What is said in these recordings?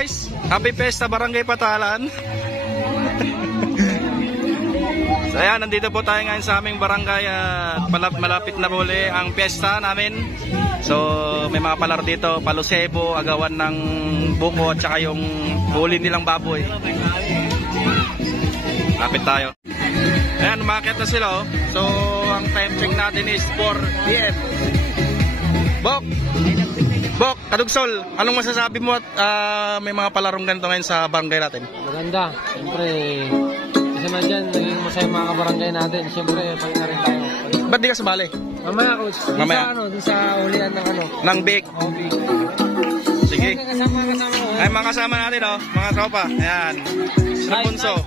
guys, happy Fiesta Barangay Patalan. So ayan, nandito po tayo ngayon sa aming barangay at malapit na po ulit ang piyesta namin. So may mga palaro dito, palusebo, agawan ng buko at saka yung huli nilang baboy. Lapit tayo. Ayan, umakit na sila oh. So ang time check natin is 4 PM. Bok, Kadugsol, anong masasabi mo at may mga palarong ganito ngayon sa barangay natin? Maganda, siyempre kasi man dyan, naging masaya mga kabarangay natin. Siyempre, pag na rin tayo. Ba't di ka sumali? Mamaya, coach. Mamaya. Sa ulian ng ng bake. Big. Sige. Kasama. Ay, mga kasama natin oh, mga tropa. Ayan. Sir Bunso.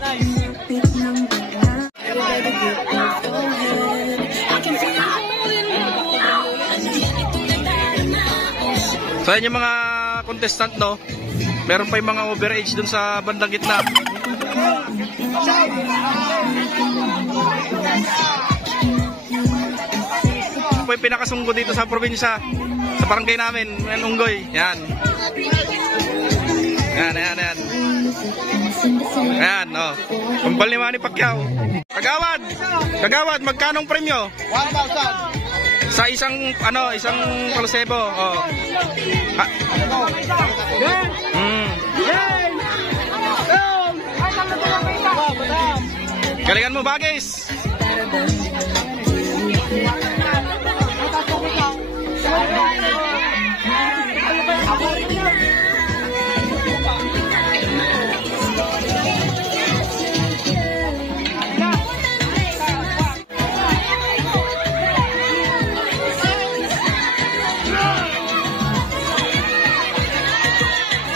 So ayan yung mga contestant no. Meron pa yung mga overage dun sa bandang gitna. Ako yung pinakasunggo dito sa probinsya, sa barangay namin, Unggoy. Yan. Yan. Ayan, oh. Kumpal ni Manny Pacquiao. Kagawad, magkanong premyo? 1,000. Sa isang palusebo, oh. Galingan mo, Bagis.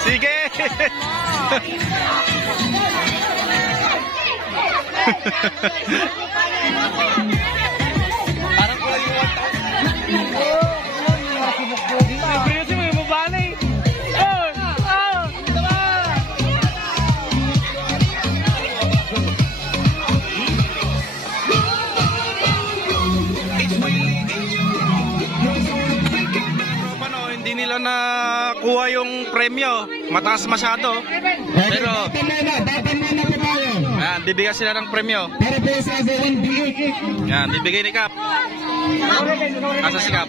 Sige. Parang kulang yung water. Seryoso mo yung mabali. Hindi nila nakuha yung premyo. Mataas masyado. Pero yan, bibigyan sila ng premyo. Yan, bibigay ni Cap. Asa si Cap?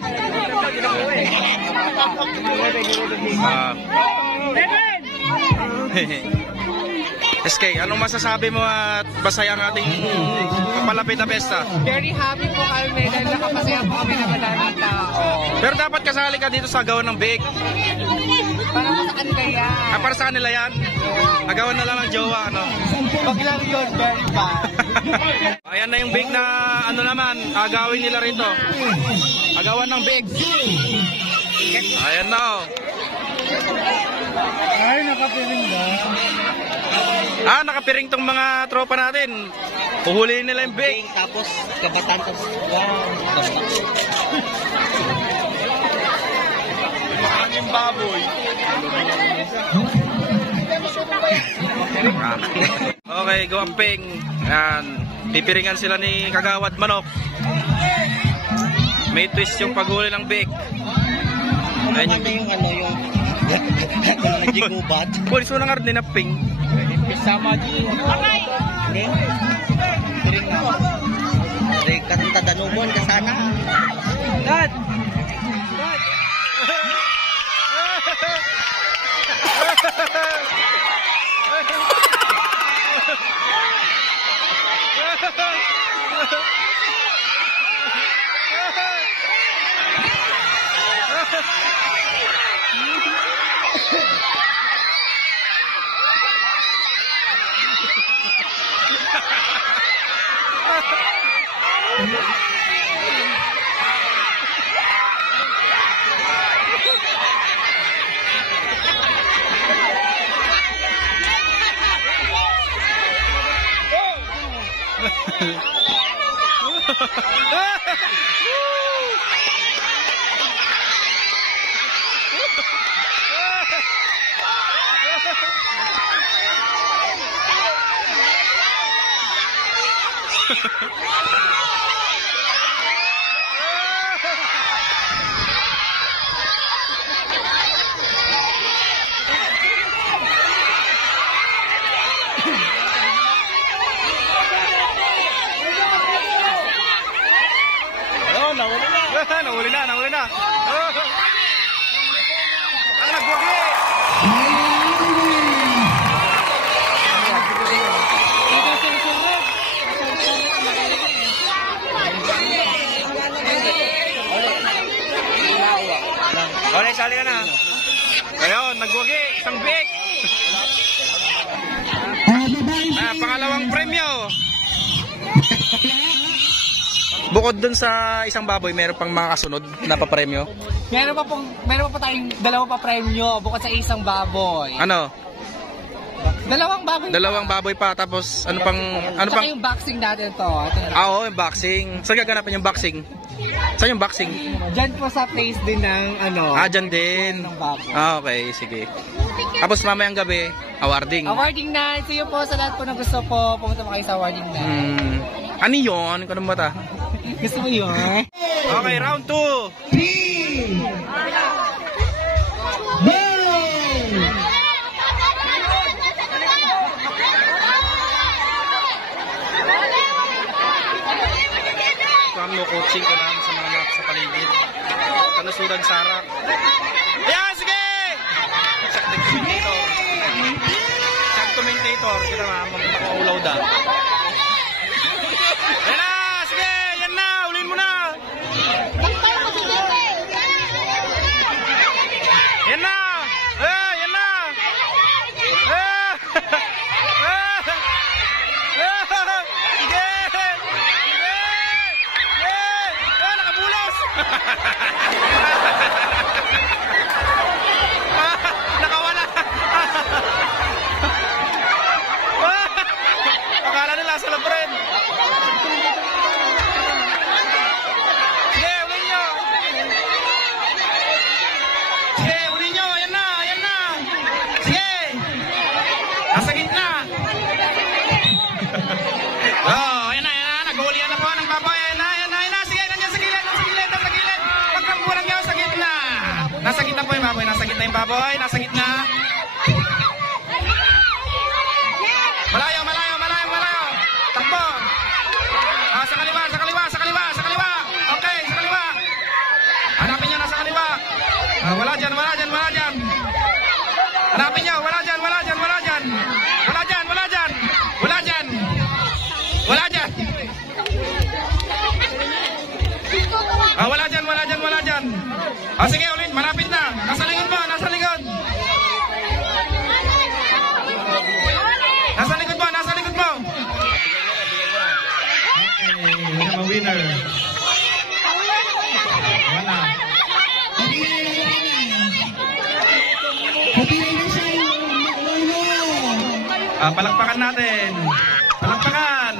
SK, anong masasabi mo at masaya ang ating palapit na pesta? Very happy po kami dahil nakapasaya po kami na madaming tao. Pero dapat kasali ka dito sa agawan ng bake. Para po sa kanila yan. Para sa kanila yan? Agawan na lang ng jowa, ano? Pag lang yun, very bad. Ayan na yung bake na ano naman, agawin nila rito. Agawan ng bake. Ayan na oh. Ay, nakapiling ba? Nakapiring tong mga tropa natin. Puhuliin nila yung bake. Tapos, kabatan tapos. Yung baboy. Okay, guwamping. Ayan. Pipiringan sila ni Kagawad Manok. May twist yung paghuli ng bake. Ayan yung yung jigubat. pulis mo ng arde na ping. Sama di. Okay. Piring na. Piring ka danubon ka sana. Dad. Nahuli na, nahuli na. Oh. Ang nagwagi. Ole, sali ka na. Ayun, nagwagi. Isang big. Pangalawang premyo. Bukod dun sa isang baboy, meron pang mga kasunod na papremyo. Meron pa tayong dalawa pa premyo bukod sa isang baboy. Ano? Dalawang baboy Pa, tapos ano pang Tsaka yung boxing natin to. Oo, yung boxing. Saan gaganapin yung boxing? Saan yung boxing? Diyan po sa place din ng Dyan din. ng baboy. Okay, sige. Tapos mamayang gabi, awarding. Awarding night. So yun po sa lahat po na gusto po, pumunta po kayo sa awarding night. Ano yun? Ikaw naman ta? Gusto mo yun? Okay, round 2. Ito ang coaching ko lang sa mga sa paligid. Kanusudan sarak. Ayan, sige! Check the commentator. Check commentator. Kita nga, makakaulaw da. Ayan na! Sige! Yan na! Ulin mo na! Yan na! Yan na! Sige! Nakabulos! Nakawala! Akala nila sa labren. Sige, ulin nyo! Sige, ulin nyo! Ayan na! Ayan na! Sige! Nasa gitna! Oh, ayan na! Ayan na! Nag-uulian na po ng baboy! Ayan na! Ayan na! Ayan na! Sige! Nandiyan sa gilid! Nasa gilid! Nasa gilid! Pagkamburan nyo sa gitna! Nasa gitna po yung baboy! Nasa gitna yung baboy! Nasa gitna! Malayo! Malayo! Malayo! Malayo! Takbo! Sa kaliwa! Sa kaliwa! Sa kaliwa! Sa kaliwa! Okay! Sa kaliwa! Hanapin nyo! Nasa kaliwa! Wala dyan! Wala dyan! Wala dyan! Hanapin nyo! Wala dyan! Wala dyan! Wala dyan! Wala dyan! Wala dyan! Wala dyan! Wala dyan! Wala dyan! Wala dyan! Wala dyan! Sige ulit! Malapit na! Nasa likod mo! Nasa likod! Nasa likod mo! Nasa likod mo! We have a winner. Wala. Palakpakan natin. Palakpakan.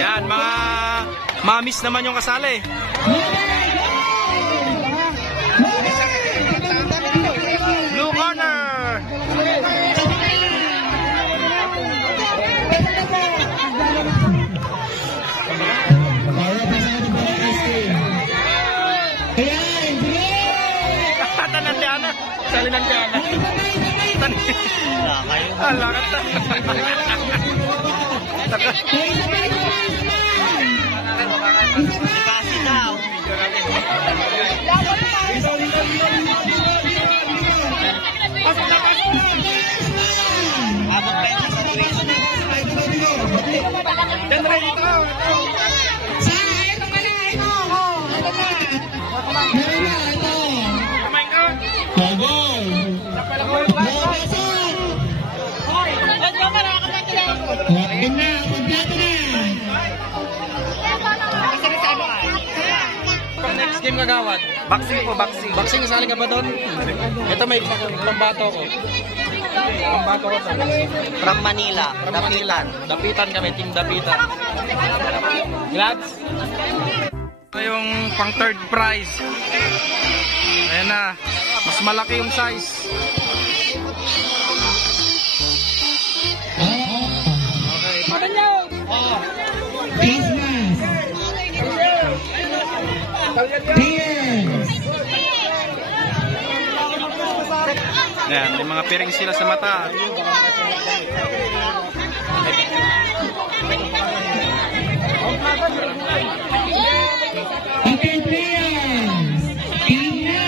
Yan, mga mamis naman yung kasali. Blue corner. Tanandiana. Salinandiana. Lakat na. Kasi daw. Dan ready to. Next game kagawad. Boxing po, boxing. Boxing, isali ka ba doon? Ito may pambato ko. Pambato ko sa From Manila. Dapitan. Dapitan kami, team Dapitan. Gloves? Ito yung pang third prize. Ayan na. Mas malaki yung size. Okay. Yan, may mga piring sila sa mata. Okay, players. Game na.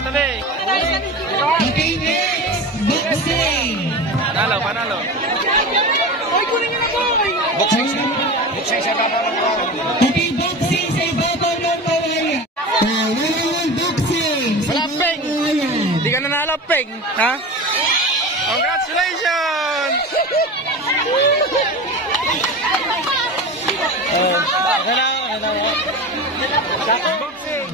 Tabi. Okay, next. Boxing. Panalo. Okay, boxing sa ibabaw ng kawayan. Boxing. Wala, Peng. Hindi ka nanalo, Peng. Ha? Congratulations! Boxing.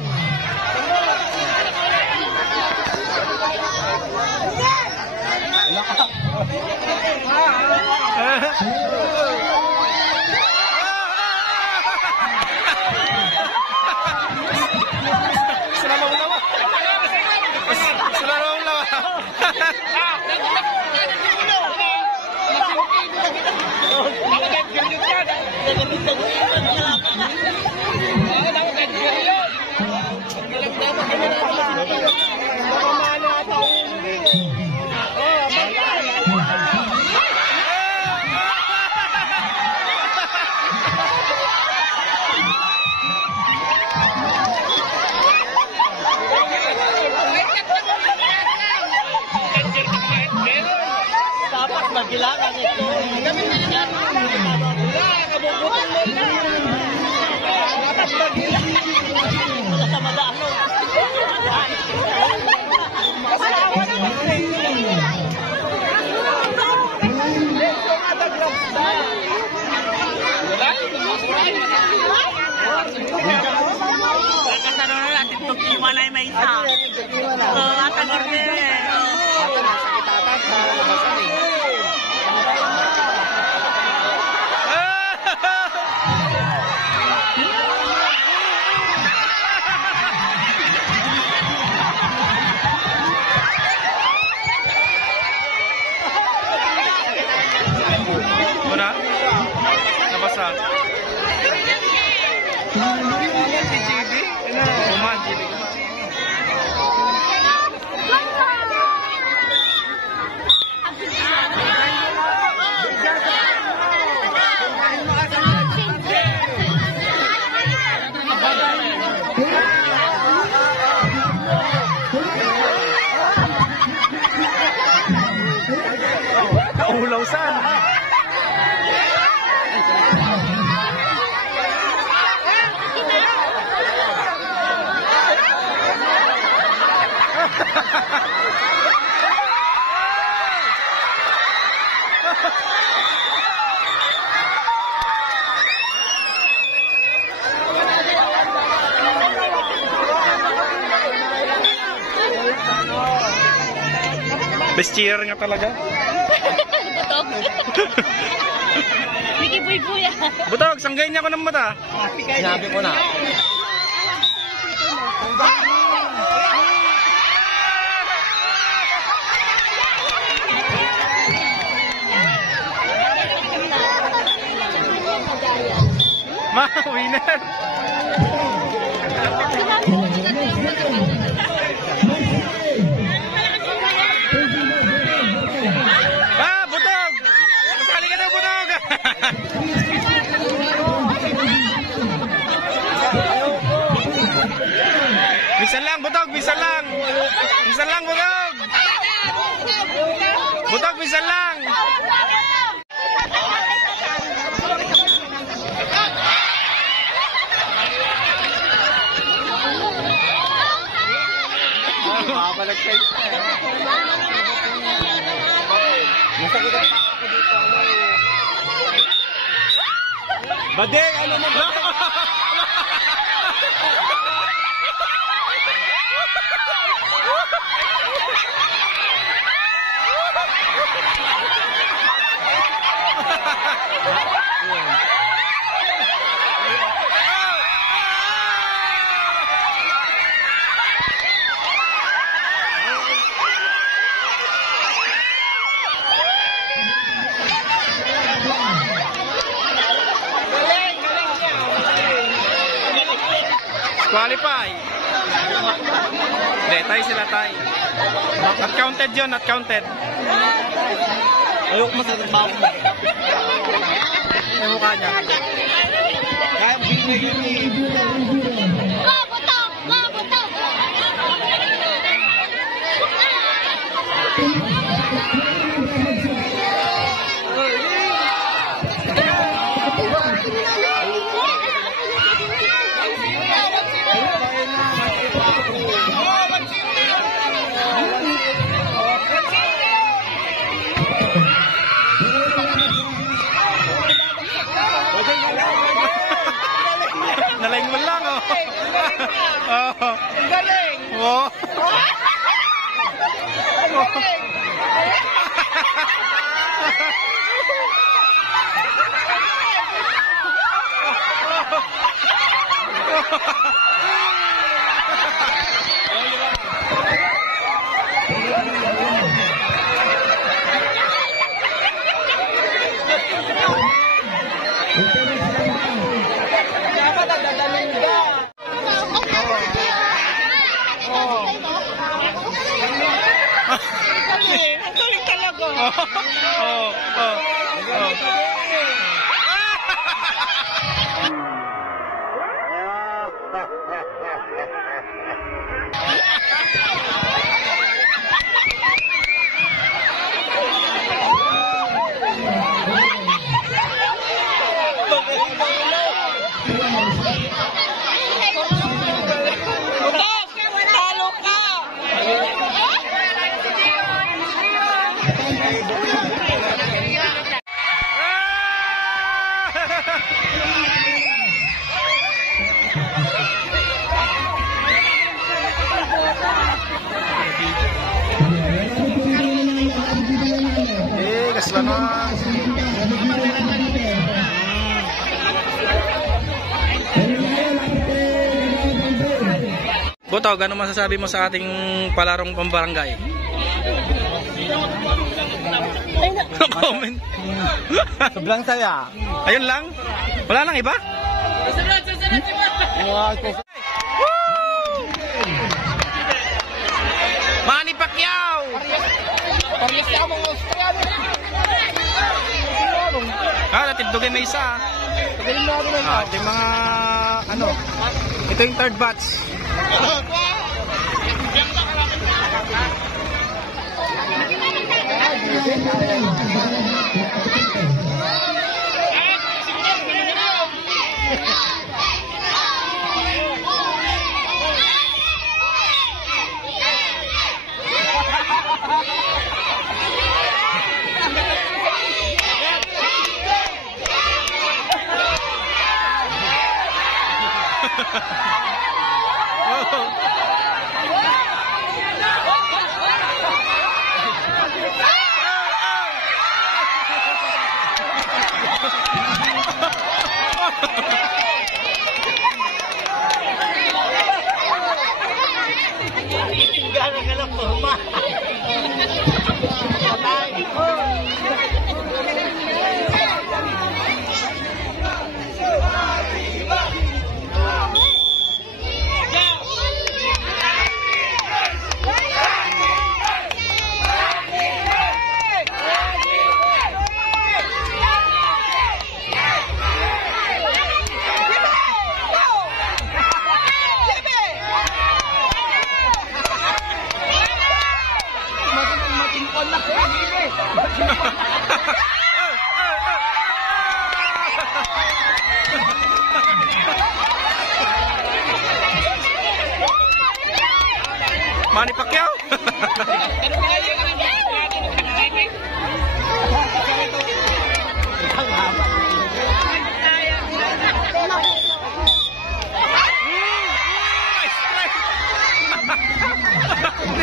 Ulausan. Best cheer nga talaga. Butog. Miki Boy Buya. Butog, sanggay niya ako ng mata. Sinabi ko na. Winner. Butog! Masali ka daw, Butog! Bisan lang, Butog! Bisan lang! Bisan lang, Butog! Butog, bisan lang! Badeng, ano mo ba? Qualify. Hindi, tayo sila tayo. Not counted yun, not counted. Ayoko masatrabaho mo. May mukha niya. Kaya bigay yun eh. Babutok! Babutok! Nalaing mo lang, oh. Oh. Ang galing! Oh. Ang galing! Dapat dadalhin ka! Ang galing talaga! Oh. Oh. Talo ka! Gas lang na. Boto, gano'ng masasabi mo sa ating palarong pambarangay? Comment. Sobrang saya. Ayun lang? Wala nang iba? Manny Pacquiao! Parehas niya mga Australiano. Natindugin may isa. Galing na ako na. Ito yung mga, ano, ito yung third batch. Manny Pacquiao.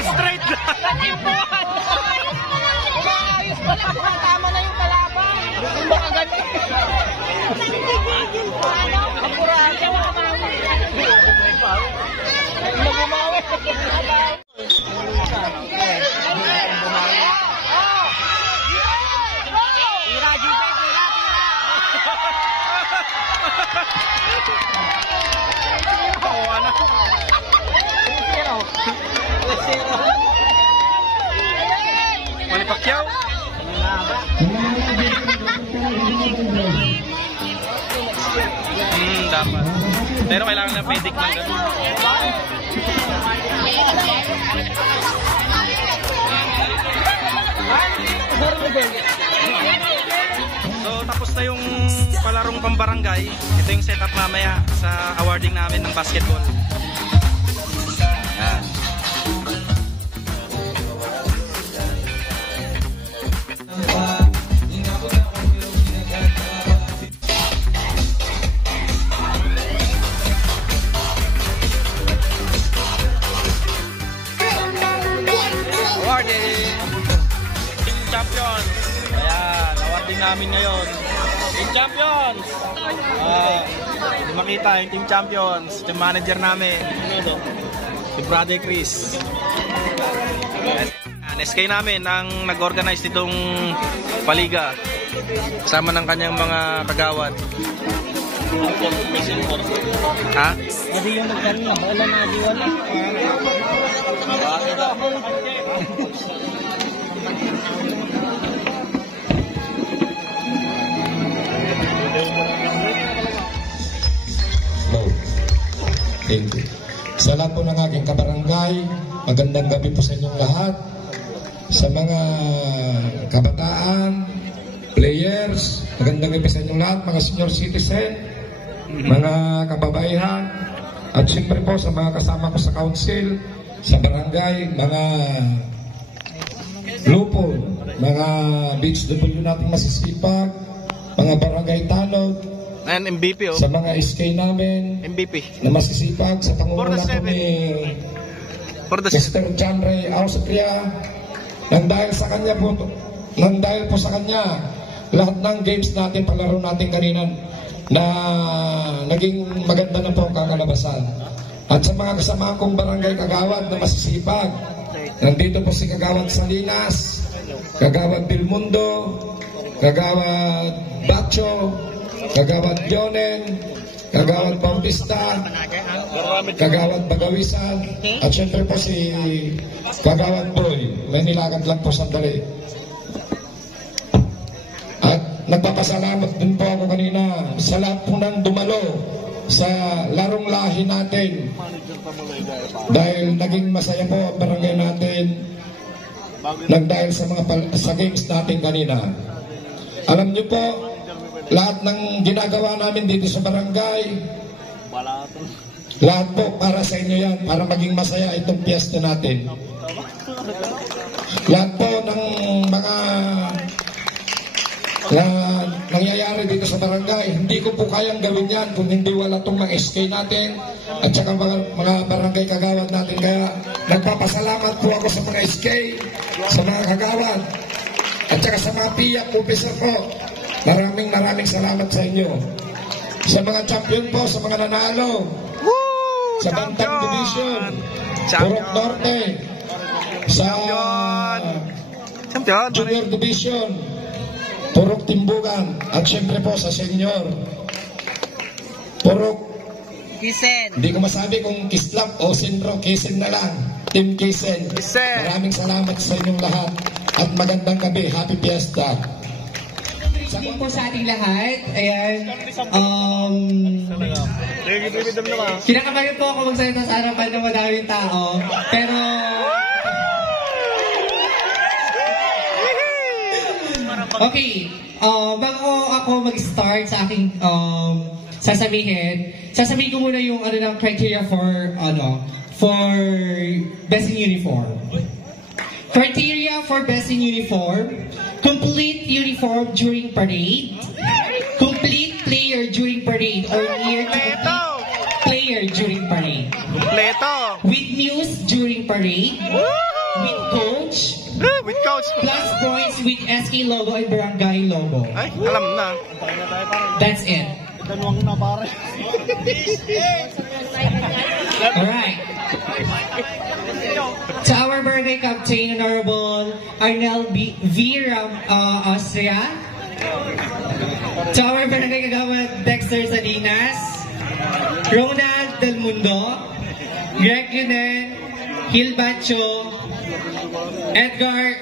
Straight lang. Ayos pala, tama na yung kalaban. Baka ganun. Kapuraan siya mga Magumawi. Tira, Jipe, tira. Kawawa na. Manny Pacquiao. Dapat. Pero kailangan ng pedic lang ganun. So tapos na yung palarong pambarangay. Ito yung setup mamaya sa awarding namin ng basketball. Yan. Awarding Team Champions. Ayan, awarding namin ngayon. Team Champions. Hindi makita yung Team Champions. Team manager namin. Si Brother Chris. SK namin ang nag-organize nitong paliga. Kasama ng kanyang mga kagawad. Ha? Hindi yung nagkaroon na. Wala na, di wala. Thank you. Sa lahat po ng aking kabarangay, magandang gabi po sa inyong lahat. Sa mga kabataan, players, magandang gabi sa inyong lahat, mga senior citizen, mga kababaihan, at siyempre po sa mga kasama ko sa council, sa barangay, mga lupo, mga BHW nating masisipag, mga barangay tanod, And MVP oh. sa mga SK namin MVP. na masisipag sa pangunguna po ni For the Mr. John Ray Austria. Nang dahil po sa kanya, lahat ng games natin, palaro natin kanina na naging maganda na po ang kakalabasan. At sa mga kasama kong barangay kagawad na masisipag, nandito po si Kagawad Salinas, Kagawad Bilmundo, Kagawad Bacho, Kagawad Yonen, Kagawad Bautista, Kagawad Bagawisan, at syempre po si Kagawad Boy. May nilakad lang po sandali. At nagpapasalamat din po ako kanina sa lahat po ng dumalo sa larong lahi natin. Dahil naging masaya po ang barangay natin nang dahil sa mga sa games natin kanina. Alam niyo po, lahat ng ginagawa namin dito sa barangay, lahat po para sa inyo yan, para maging masaya itong piyesta natin. Lahat po ng mga na nangyayari dito sa barangay, hindi ko po kayang gawin yan kung hindi wala itong mga SK natin at saka mga barangay kagawad natin. Kaya nagpapasalamat po ako sa mga SK, sa mga kagawad at saka sa mga PIAC officer po. Maraming salamat sa inyo. Sa mga champion po, sa mga nanalo, sa Bantang Division, Purok Norte, sa Junior Division, Purok Timbugan, at syempre po sa senior Purok Kisen. Hindi ko masabi kung Kislap o Sinro, Kisen na lang. Team Kisen. Maraming salamat sa inyong lahat at magandang gabi. Happy Fiesta. Sabi po sa ating lahat, ayan, kinakabayan po ako magsalita sa harapan ng madaming tao, pero okay, bago ako mag-start sa aking sasabihin ko muna yung ng criteria for best in uniform. Criteria for best in uniform: complete uniform during parade, complete player during parade or near to complete player during parade, Kompleto. with news during parade, with coach, With coach. plus points with SK logo and barangay logo. Ay, alam na. That's it. Alright. To our barangay captain, Honorable Arnel V. Austria. To our barangay kagawad Dexter Salinas, Ronald Del Mundo, Greg Yunen, Gil Bacho, Edgar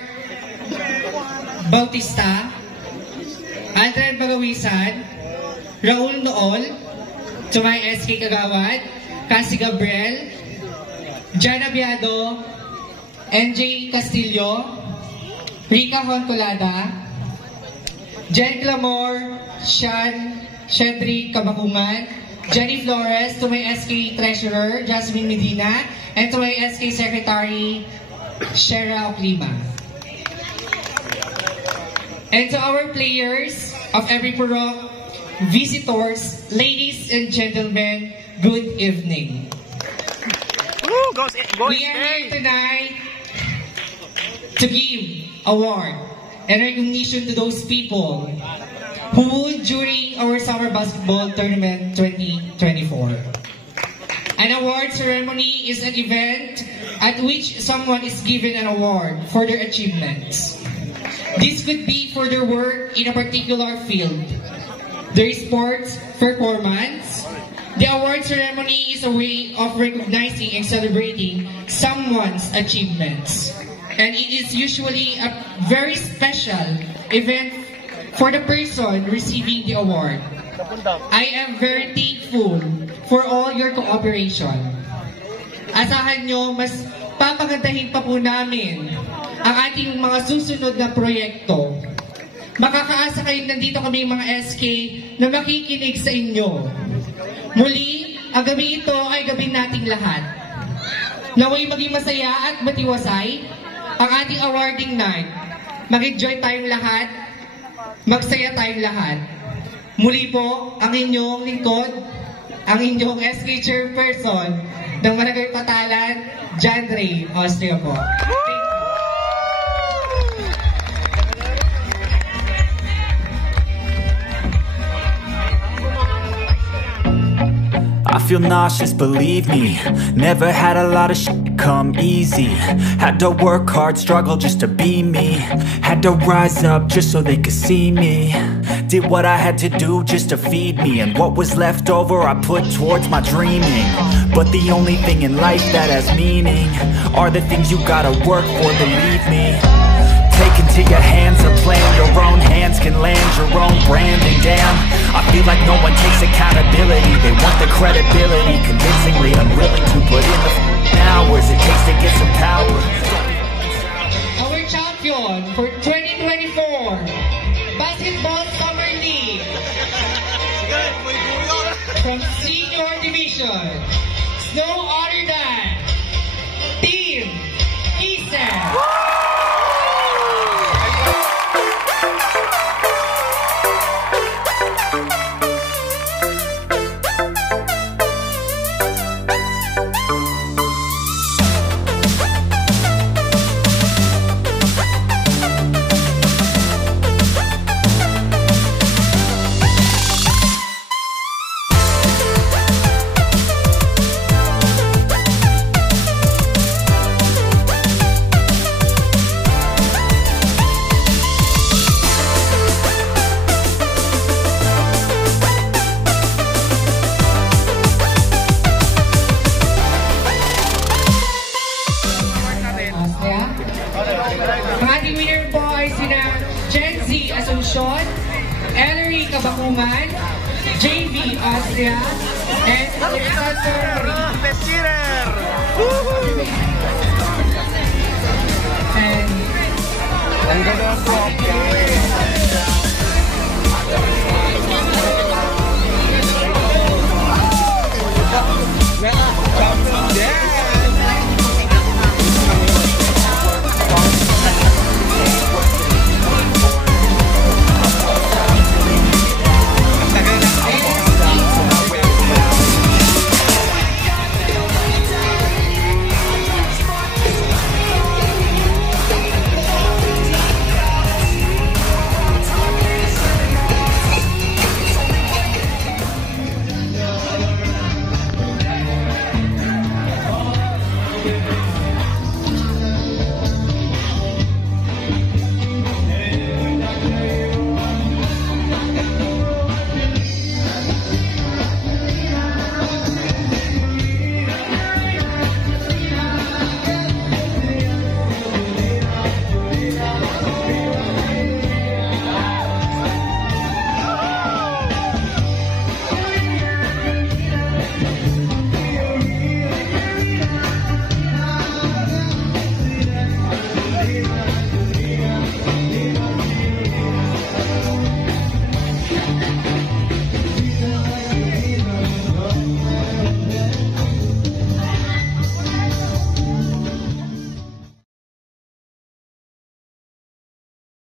Bautista, Aldrin Bagawisan, Raul Nool, to my SK Kagawad, Cassie Gabriel, Jana Biado, NJ Castillo, Rica Honcolada, Jen Clamor, Shedrick Kabakungan, Jenny Flores, to my SK Treasurer, Jasmine Medina, and to my SK Secretary, Shera Oclima. And to our players of every purok, visitors, ladies and gentlemen, good evening. Woo, We are here tonight to give award and recognition to those people who would during our Summer Basketball Tournament 2024. An award ceremony is an event at which someone is given an award for their achievements. This could be for their work in a particular field, their sports performance. The award ceremony is a way of recognizing and celebrating someone's achievements. And it is usually a very special event for the person receiving the award. I am very thankful for all your cooperation. Asahan nyo, mas papagandahin pa po namin ang ating mga susunod na proyekto. Makakaasa kayo nandito kami mga SK na makikinig sa inyo. Muli, ang gabi ito ay gabi nating lahat. Naway maging masaya at matiwasay ang ating awarding night. Mag-enjoy tayong lahat, magsaya tayong lahat. Muli po, ang inyong lingkod, ang inyong SK Chairperson ng Barangay Patalan, John Ray Austria po. I feel nauseous, believe me. Never had a lot of shit come easy. Had to work hard, struggle just to be me. Had to rise up just so they could see me. Did what I had to do just to feed me. And what was left over I put towards my dreaming. But the only thing in life that has meaning are the things you gotta work for, believe me. Take into your hands a plan. Your own hands can land your own brand. And damn, I feel like no one takes accountability. They want the credibility, convincingly unwilling to put in the hours it takes to get some power. Our champion for 2024 Basketball Summer League from Senior Division is no other than Team Isan. Ang ating winner po ay sina Gen Z Asuncion, Ellery Kabakungan, JV Austria, and Alexander Best cheater! and